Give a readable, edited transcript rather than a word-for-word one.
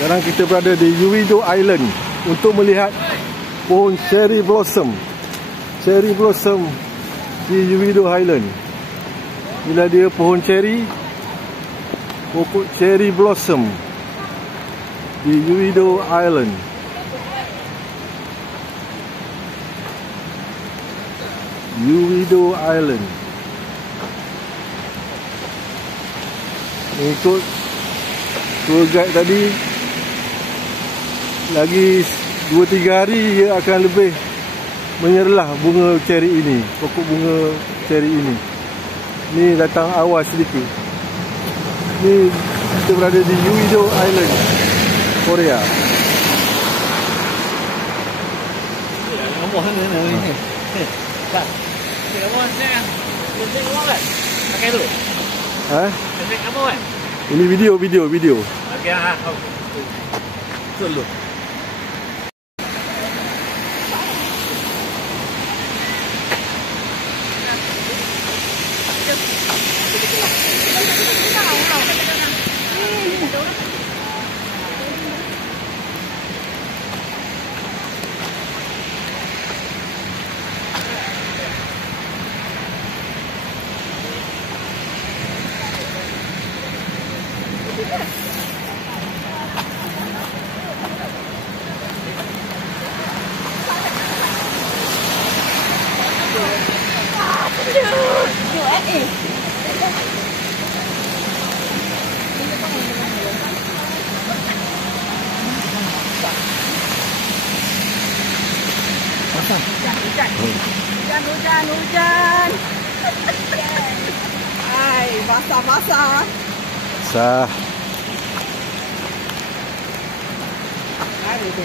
Sekarang kita berada di Uwido Island untuk melihat pohon cherry blossom. Cherry blossom di Uwido Island. Inilah dia pohon cherry, pokok cherry blossom di Uwido Island. Uwido Island. Ikut tour guide tadi, lagi 2-3 hari dia akan lebih menyerlah bunga cherry ini, pokok bunga cherry ini. Ni datang awal sedikit. Ni kita berada di Uwido Island, Korea. Nombor mana ni? Tak. Nombor saya. Nombor kan? Pakai dulu. Cek nombor kan? Ini video. Okey ah. Dulu. Hujan. Hai, basah. Sah. Ada tu.